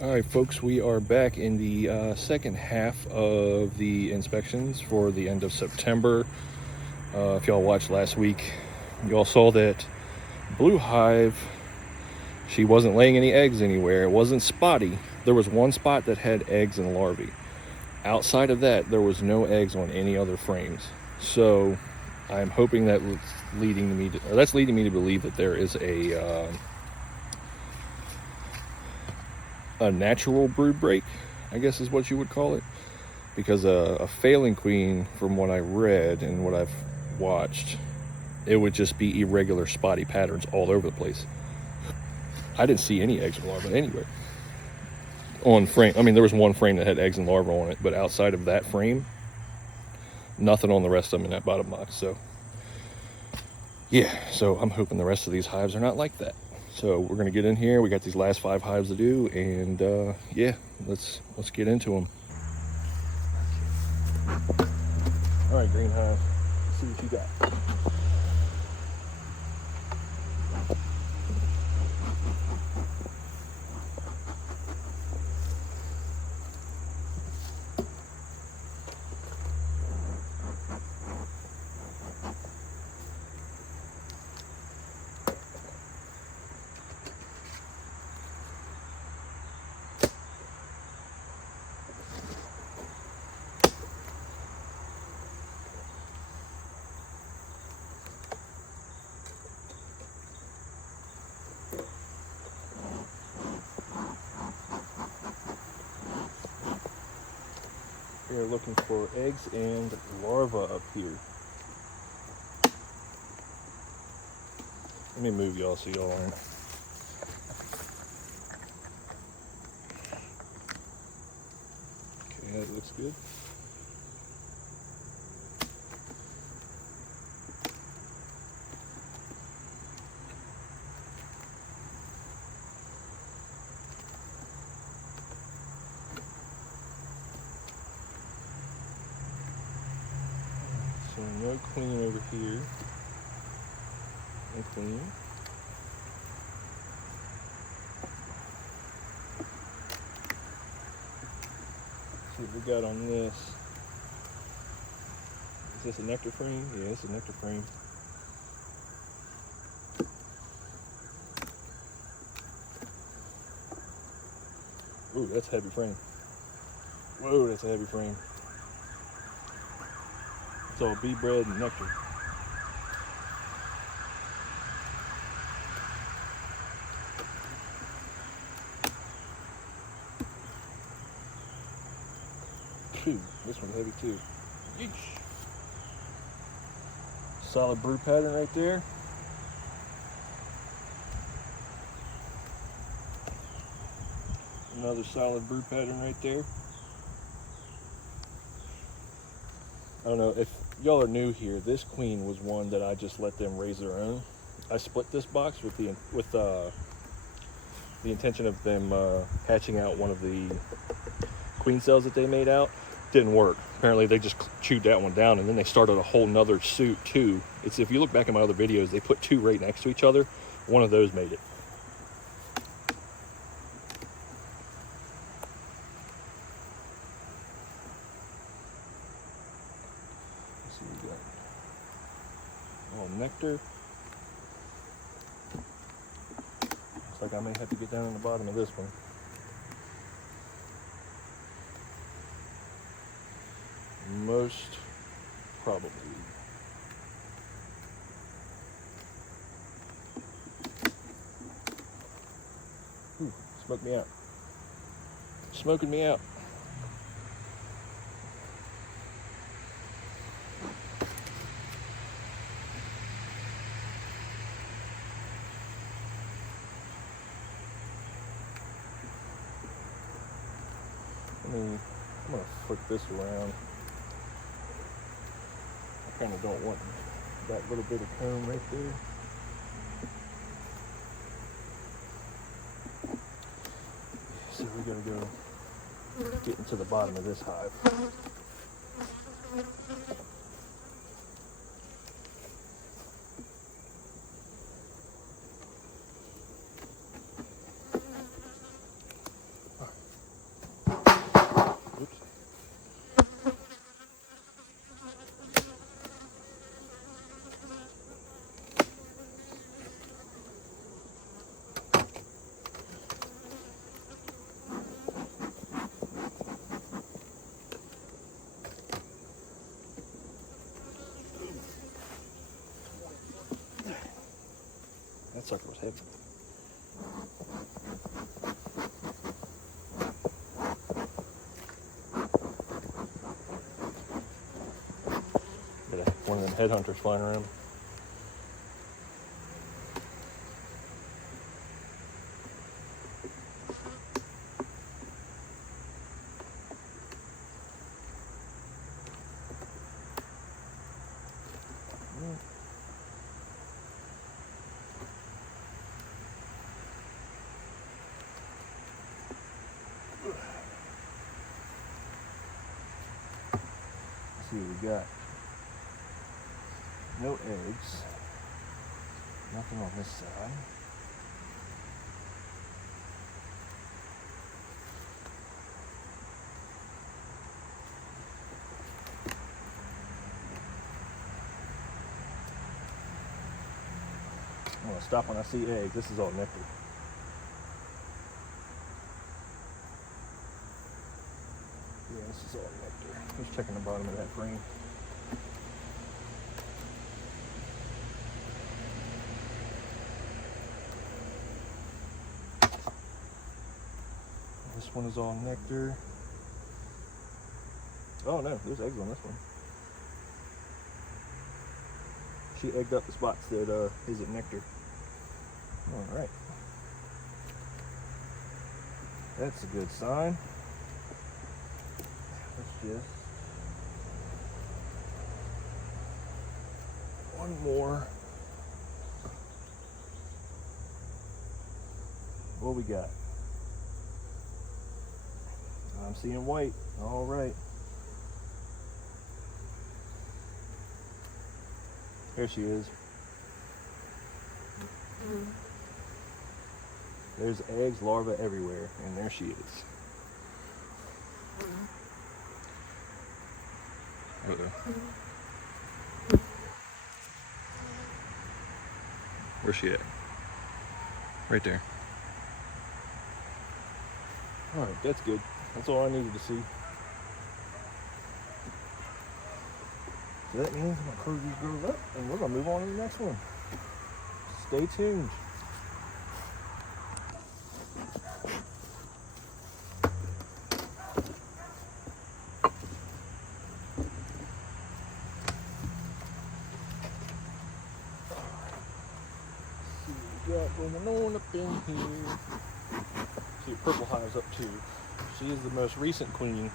All right, folks, we are back in the second half of the inspections for the end of September. If y'all watched last week, y'all saw that Blue Hive, she wasn't laying any eggs anywhere. It wasn't spotty. There was one spot that had eggs and larvae. Outside of that, there was no eggs on any other frames. So I'm hoping that's leading me to believe that there is a natural brood break, I guess is what you would call it, because a failing queen, from what I read and what I've watched, it would just be irregular spotty patterns all over the place. I didn't see any eggs or larvae anywhere on frame. I mean, there was one frame that had eggs and larvae on it, but outside of that frame, nothing on the rest of them in that bottom box. So yeah, so I'm hoping the rest of these hives are not like that. So we're gonna get in here. We got these last 5 hives to do, and yeah, let's get into them. All right, green hive, let's see what you got. We're looking for eggs and larvae up here. Let me move y'all so y'all aren't. Okay, that looks good. So no queen over here. No queen. See what we got on this. Is this a nectar frame? Yeah, it's a nectar frame. Ooh, that's a heavy frame. Whoa, that's a heavy frame. It's all bee bread and nectar. Phew, this one's heavy too. Yeesh. Solid brood pattern right there. Another solid brood pattern right there. I don't know if y'all are new here. This queen was one that I just let them raise their own. I split this box with the intention of them hatching out one of the queen cells that they made out. Didn't work. Apparently they just chewed that one down, and then they started a whole nother suit too. It's, if you look back at my other videos, they put 2 right next to each other. One of those made it. Let's see what we got. All nectar. Looks like I may have to get down on the bottom of this one. Most probably. Ooh, smoked me out. Smoking me out. I'm gonna flip this around. I kind of don't want that little bit of comb right there. So we're gonna go get into the bottom of this hive. All right. sucker was heavy. Got one of them headhunters flying around. Let's see what we got. No eggs. Nothing on this side. I'm gonna stop when I see eggs. This is all nectar. Yeah, this is all nectar. Just checking the bottom of that frame. This one is all nectar. Oh no, there's eggs on this one. She egged up the spots that isn't nectar. All right. That's a good sign. Let's just one more. What we got? I'm seeing white. All right. Here she is. There's eggs, larvae everywhere, and there she is. Where's she at? Right there. All right, that's good. That's all I needed to see. So that means I'm gonna close these girls up, and we're gonna move on to the next one. Stay tuned. Got going on up in here. See, purple hive's up too. She is the most recent queen.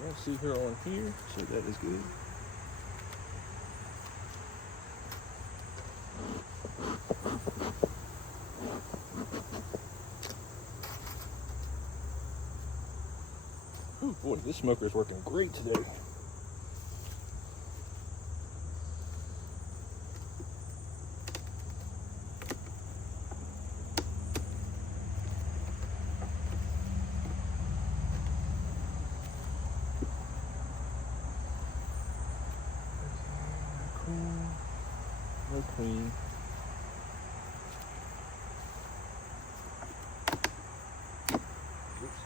Don't see her on here, so that is good. Ooh, boy, this smoker is working great today. No queen. Oops.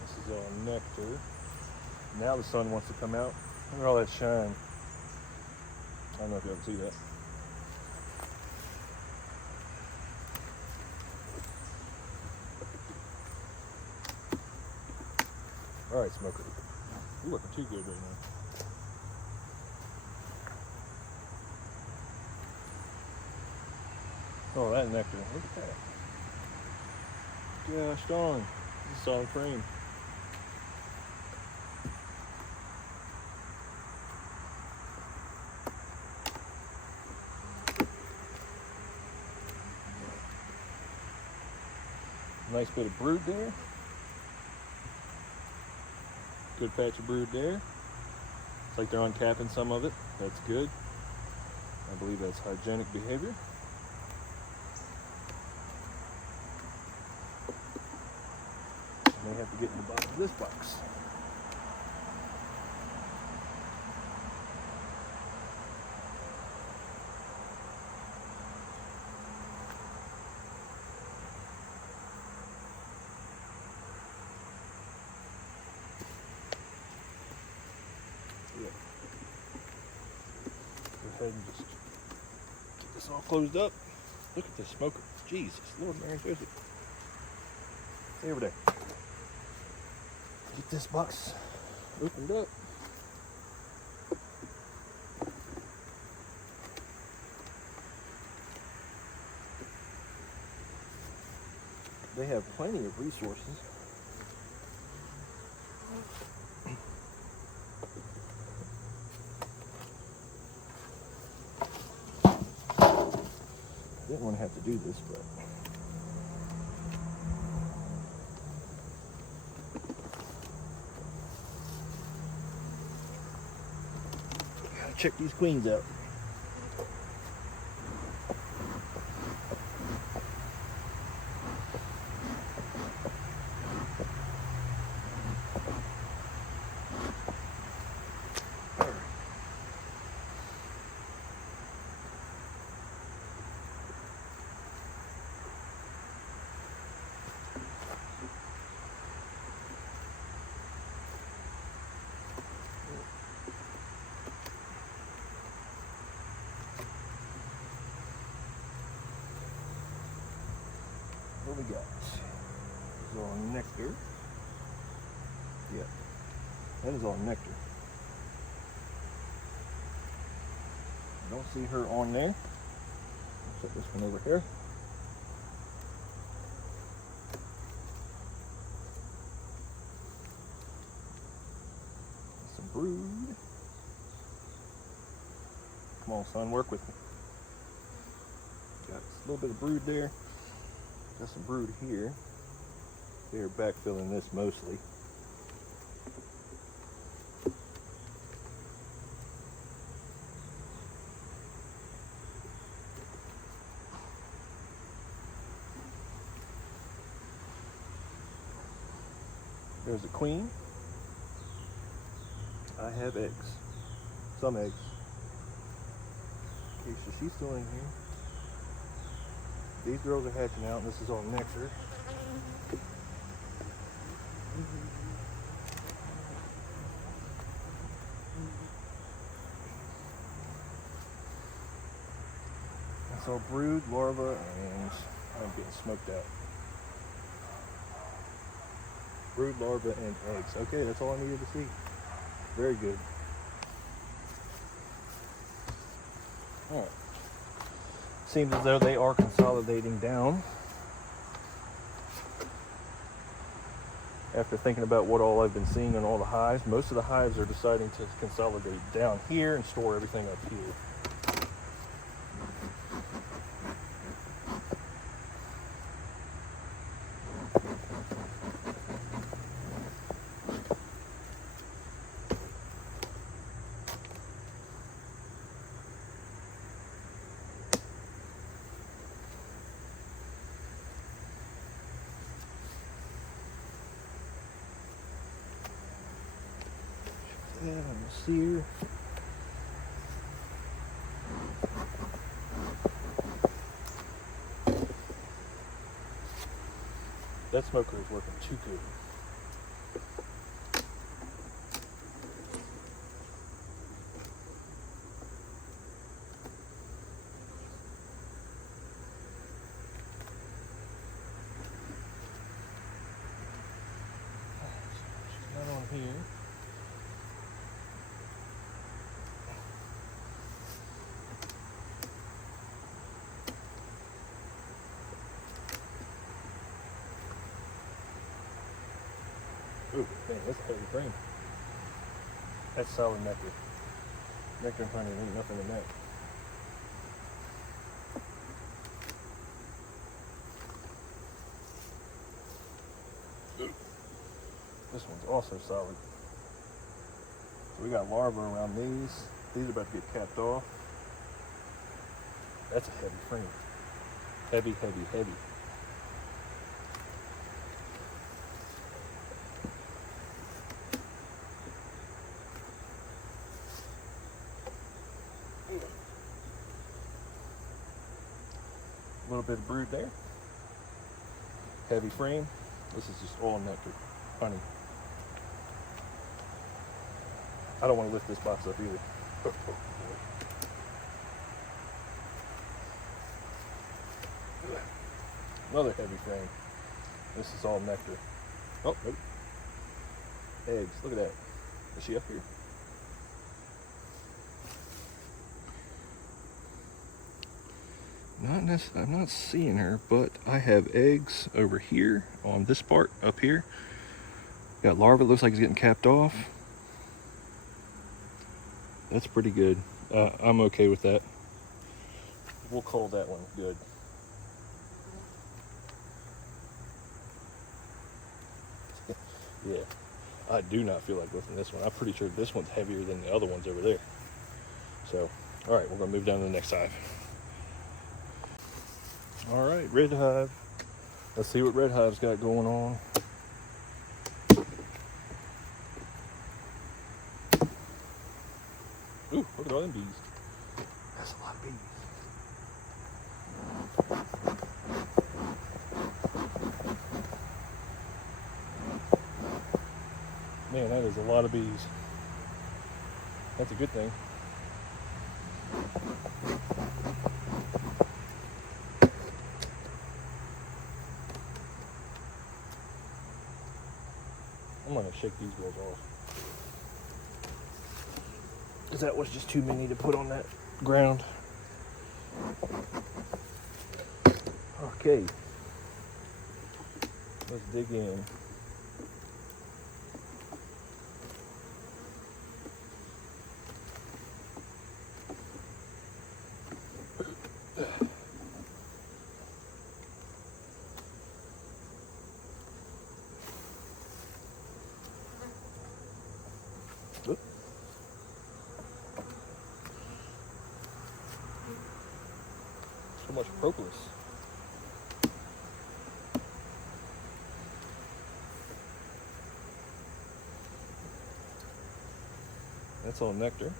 This is all nectar. Now the sun wants to come out. Look at all that shine. I don't know if you ever see that. All right, smoker. You're looking too good right now. Oh, that nectar. Look at that. Gosh darn. This is solid frame. Nice bit of brood there. Good patch of brood there. It's like they're uncapping some of it. That's good. I believe that's hygienic behavior. I may have to get in the bottom of this box. ahead and just get this all closed up. Look at this smoker. Jesus, Lord Mary Joseph. Stay over there. Get this box opened up. They have plenty of resources. Didn't want to have to do this, but gotta check these queens out. What we got? This is all nectar. Yeah, that is all nectar. I don't see her on there. I'll set this one over here. Some brood. Come on, son, work with me. Got a little bit of brood there. Got some brood here. They're backfilling this mostly. There's a queen. I have eggs. Some eggs. Okay, so she's still in here. These girls are hatching out, and this is all nectar. That's all brood, larva, and I'm getting smoked out. Brood, larva, and eggs. Okay, that's all I needed to see. Very good. All right. Seems as though they are consolidating down. After thinking about what all I've been seeing on all the hives, most of the hives are deciding to consolidate down here and store everything up here. And I'm see her. That smoker is working too good. She's not on here. Ooh, dang, that's a heavy frame. That's solid nectar. Nectar and honey, ain't nothing in that. Ooh. This one's also solid. So we got larvae around these. These are about to get capped off. That's a heavy frame. Heavy, heavy, heavy. A little bit of brood there. Heavy frame. This is just all nectar, honey. I don't want to lift this box up either. Another heavy frame. This is all nectar. Oh, nope. Eggs. Look at that. Is she up here? Not necessarily, I'm not seeing her, but I have eggs over here on this part up here. Got larva, looks like it's getting capped off. That's pretty good. I'm okay with that. We'll call that one good. Yeah, I do not feel like lifting this one. I'm pretty sure this one's heavier than the other ones over there. So, all right, we're gonna move down to the next hive. All right, red hive. Let's see what red hive's got going on. Ooh, look at all them bees. That's a lot of bees. Man, that is a lot of bees. That's a good thing. I'm gonna shake these girls off. Because that was just too many to put on that ground. Okay. Let's dig in. So much propolis. That's all nectar.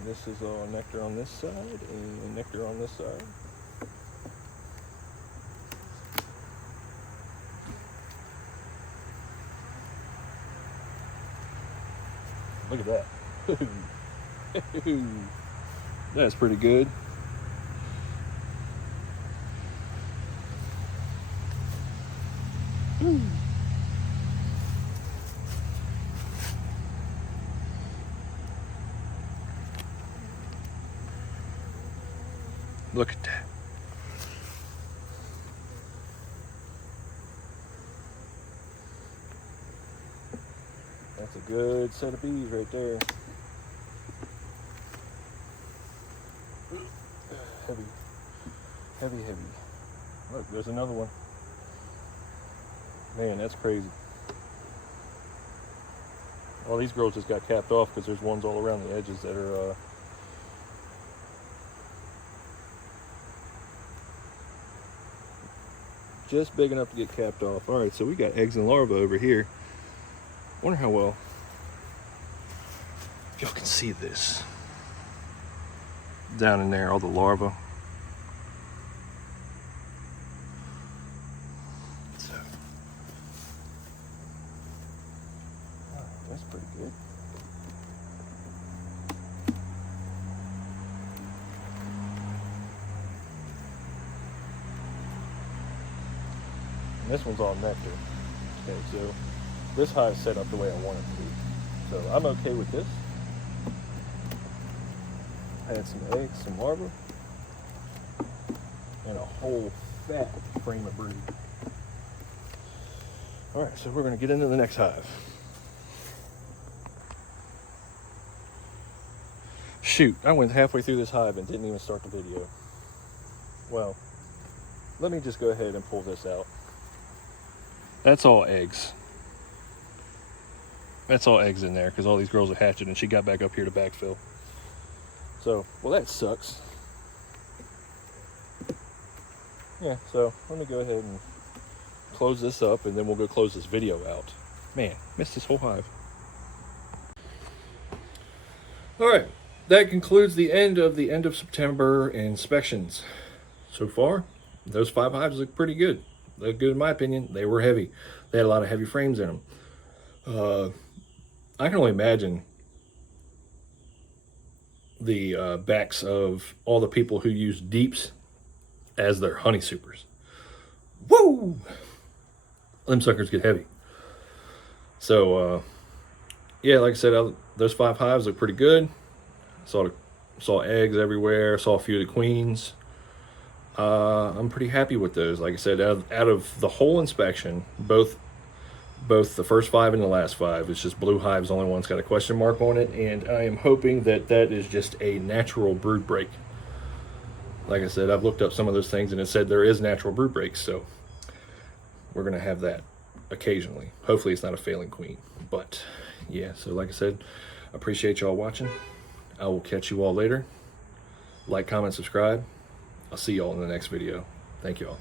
And this is all nectar on this side and nectar on this side. Look at that. That's pretty good. Look at that. That's a good set of bees right there. Heavy, heavy, heavy. Look, there's another one. Man, that's crazy. All these girls just got capped off because there's ones all around the edges that are just big enough to get capped off. All right, so we got eggs and larvae over here. Wonder how well y'all can see this down in there, all the larvae. So, that's pretty good. And this one's all nectar. Okay, so this hive's set up the way I want it to be. So I'm okay with this. I had some eggs, some larvae, and a whole fat frame of brood. All right, so we're gonna get into the next hive. Shoot, I went halfway through this hive and didn't even start the video. Well, let me just go ahead and pull this out. That's all eggs. That's all eggs in there because all these girls are hatching and she got back up here to backfill. So, well, that sucks. Yeah, so let me go ahead and close this up and then we'll go close this video out. Man, missed this whole hive. All right, that concludes the end of September inspections. So far, those 5 hives look pretty good. They look good in my opinion. They were heavy. They had a lot of heavy frames in them. I can only imagine the backs of all the people who use deeps as their honey supers. Woo! Them suckers get heavy. So yeah, like I said, those 5 hives look pretty good. Saw eggs everywhere. Saw a few of the queens. I'm pretty happy with those. Like I said, out of the whole inspection, both the first 5 and the last 5, it's just blue hives. Only one's got a question mark on it, and I am hoping that is just a natural brood break. Like I said, I've looked up some of those things, and it said there is natural brood breaks, so we're gonna have that occasionally. Hopefully, it's not a failing queen. But yeah, so like I said, appreciate y'all watching. I will catch you all later. Like, comment, subscribe. I'll see y'all in the next video. Thank y'all.